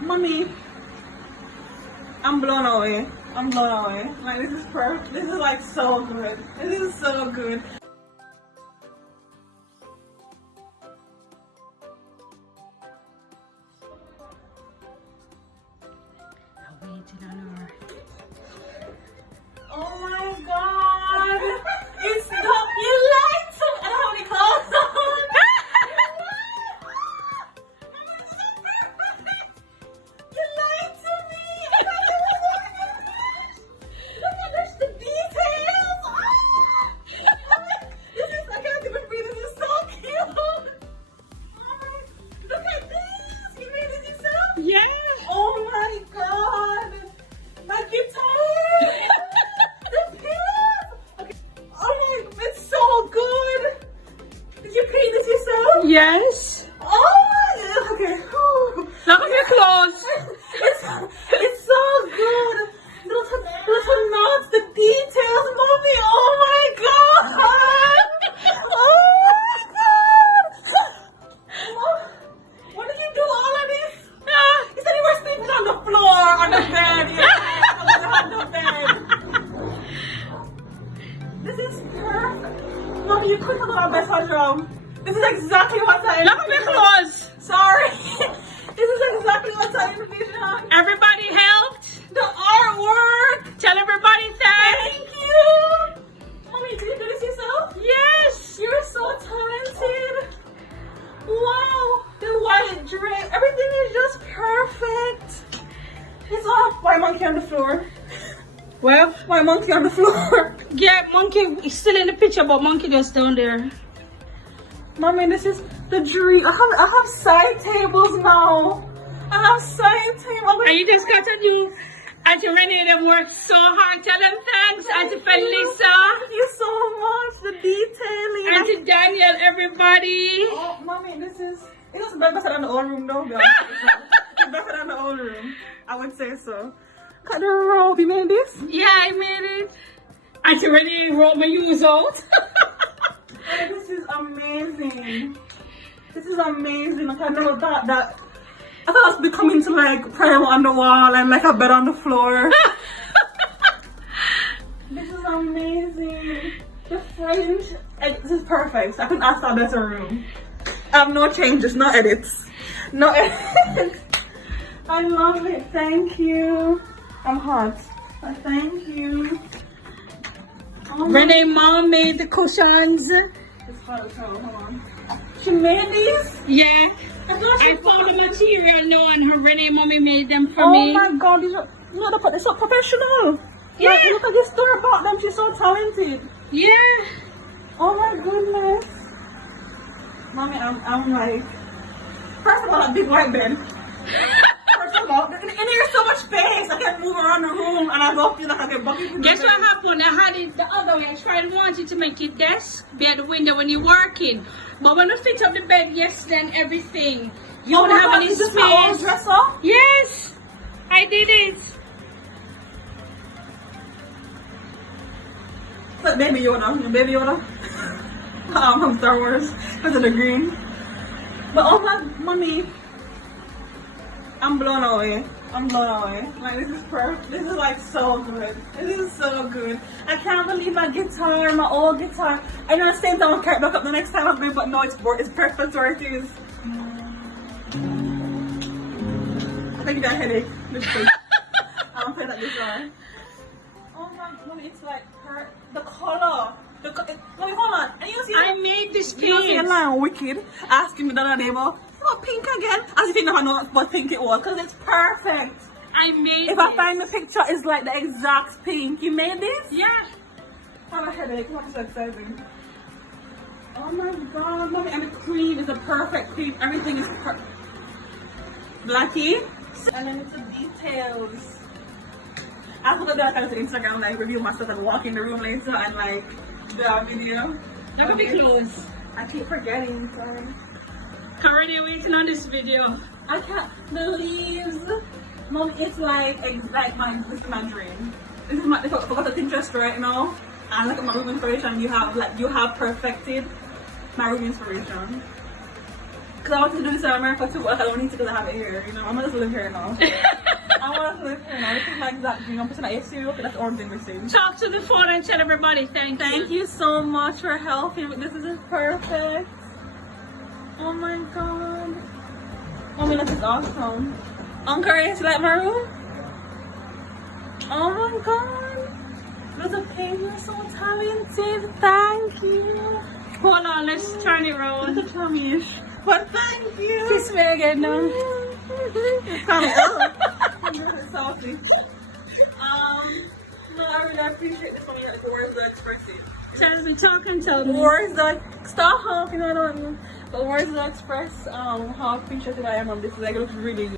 Mommy, I'm blown away. I'm blown away. Like, this is perfect. This is like so good. This is so good. I'm waiting on her. Oh my god! It's not, you lied to me! I don't have any clothes on! You lied to me! Look at this, the details! This is, I can't even breathe, this is so cute! Look at this! You made this yourself? Yeah. Oh my god! My guitar! The pillows! Okay. Oh my, it's so good! Did you paint this yourself? Yes. Oh my, okay. Whew. Look at your clothes. It's so good. Little knots, the details, mommy. Oh my god! Oh my god! When did you do all of this? You said you were sleeping on the floor, on the bed. Yeah, on the bed. This is perfect. Mommy, you couldn't have got a better drum. This is exactly what I Look at your clothes. Sorry. This is exactly what I envisioned. Everybody helped. The artwork. Tell everybody thanks. Thank you. Mommy, did you do this yourself? Yes. You're so talented. Wow. The white dress. Everything is just perfect. It's all white monkey on the floor. Well, White monkey on the floor. yeah, monkey is still in the picture, but monkey just down there. Mommy, this is the dream. I have side tables now. I have side tables. And you just got to do. Auntie Renee, them worked so hard. Tell them thanks. Auntie Felisa. Thank you so much. The detailing. Auntie Daniel, everybody. Oh, mommy, this is. It was better than the old room, though, guys. It's better than the old room. I would say so. Look at the robe. You made this? Yeah, I made it. Auntie Renee wrote my use out. Oh, this is amazing. This is amazing. Like, I never thought that. I thought I was becoming to like prayer on the wall and like a bed on the floor. This is amazing. The French. This is perfect. I couldn't ask for a better room. I have no changes, no edits. No edits. I love it. Thank you. I'm hot. Thank you. Oh, Renee mom made the cushions. it's hot as hell. Hold on. She made these? Yeah. I I found the material now and her Renee mommy made them for Oh me. my god, these are, look, they're so professional. Yeah. Like, look at this story about them. She's so talented. Yeah. Oh my goodness. Mommy, I'm like, first of all, a big white bed. First of all, and there's so much space. I can move around the room and I don't feel like I get bumpy. Guess what happened? I had it the other way. I wanted to make it desk be at the window when you're working. But when we fit up the bed yesterday and everything, you don't have any Is this my old space. dresser? Yes. I did it. It's like Baby Yoda. Baby Yoda. From Star Wars. Because of the green. But oh my, mommy. I'm blown away. I'm blown away. Like, this is perfect. This is like so good. This is so good. I can't believe my guitar, my old guitar. I know at the same time I'll carry it back up the next time I'm going, but no, it's perfect where it is. I think you got a headache. I don't play that guitar. Oh my god, it's like the color. Mommy, hold on. And you see, I made this you know, see a piece. line wicked asking me the other day about pink again. As if you never know what pink it was, because it's perfect. I made If it. I find the picture, it's like the exact pink. You made this? Yeah. I have a headache. What's so exciting? Oh my god, mommy, and the cream is a perfect cream. Everything is perfect. Blackie. And then it's the details. I put that on Instagram, like review my stuff and walk in the room later and like do a video. Look at the clothes. I keep forgetting, sorry. Currently waiting on this video. I can't. The leaves. Mom, it's like this is my dream. This is my, if I go to Pinterest right now and look at my room inspiration, you have perfected my room inspiration. Because I want to do this in America too, but I don't need to because I have it here. You know, I'm gonna just live here now. I want to live here now. This is my exact dream. I'm putting that issue. That's the only thing we're saying. Talk to the phone and tell everybody thank you. Thank you so much for helping. This is perfect. Oh my god. I mean, this is awesome. Uncle Ray, you like my room? Oh my god. There's a page. You're so talented. Thank you. Hold on, let's turn it around. It's a tummy-ish. But thank you. Kiss me again now. It's kind of You're salty. No, I really appreciate this one. The words that express it. Tell them talking to them. Words that stop, you know what I mean? But words that express how appreciative I am of this. Like, it looks really good.